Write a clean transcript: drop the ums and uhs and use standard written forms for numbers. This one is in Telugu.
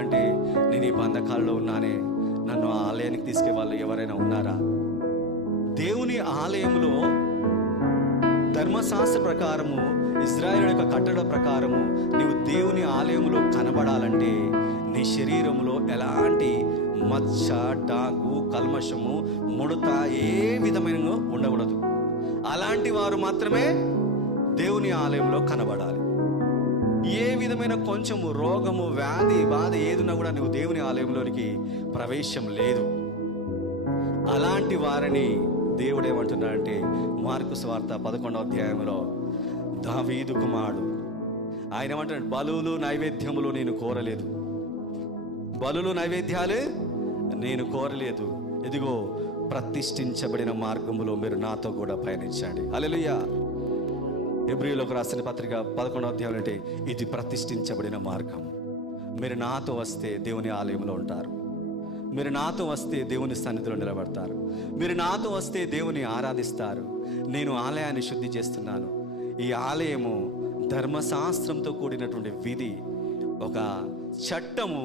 అంటే నేను ఈ బంధకాల్లో ఉన్నానే, నన్ను ఆ ఆలయానికి తీసుకెళ్ళే వాళ్ళు ఎవరైనా ఉన్నారా? దేవుని ఆలయంలో ధర్మశాస్త్ర ప్రకారము, ఇజ్రాయేలు యొక్క కట్టడ ప్రకారము నీవు దేవుని ఆలయంలో కనబడాలంటే నీ శరీరంలో ఎలాంటి మచ్చ, డాగు, కల్మషము, ముడత ఏ విధమైన ఉండకూడదు. అలాంటి వారు మాత్రమే దేవుని ఆలయంలో కనబడాలి. ఏ విధమైన కొంచెము రోగము, వ్యాధి, బాధ ఏదున్నా కూడా నువ్వు దేవుని ఆలయంలోనికి ప్రవేశం లేదు. అలాంటి వారిని దేవుడు ఏమంటున్నాడంటే మార్కు సువార్త 11వ అధ్యాయంలో దావీదు కుమారుడు ఆయన ఏమంటున్నాడు, బలులు నైవేద్యములు నేను కోరలేదు, బలులు నైవేద్యాలు నేను కోరలేదు, ఇదిగో ప్రతిష్ఠించబడిన మార్గములో మీరు నాతో కూడా పయనించండి. హల్లెలూయా. హెబ్రీయులకు రాసిన పత్రిక 11వ అధ్యాయం అంటే ఇది ప్రతిష్ఠించబడిన మార్గం. మీరు నాతో వస్తే దేవుని ఆలయంలో ఉంటారు, మీరు నాతో వస్తే దేవుని సన్నిధిలో నిలబడతారు, మీరు నాతో వస్తే దేవుని ఆరాధిస్తారు. నేను ఆలయాన్ని శుద్ధి చేస్తున్నాను. ఈ ఆలయము ధర్మశాస్త్రంతో కూడినటువంటి విధి, ఒక చట్టము